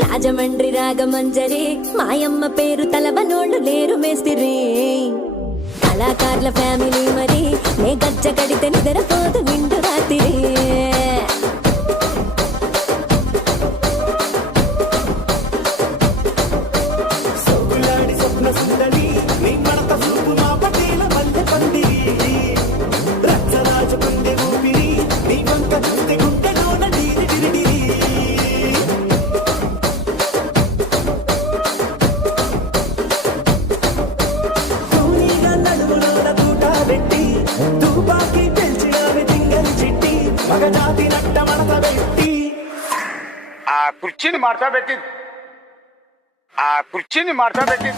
రాజమండ్రి రాగమంజరి మాయమ్మ పేరు తలవనోళ్ళు లేరు మేస్తిరి కళాకారుల ఫ్యామిలీ మరి నే గజ్జ కడితే నిద్రపోదు నిండు రాత్రి ఆ కుర్చీని మార్చబెట్టి ఆ కుర్చీని మార్చబెట్టి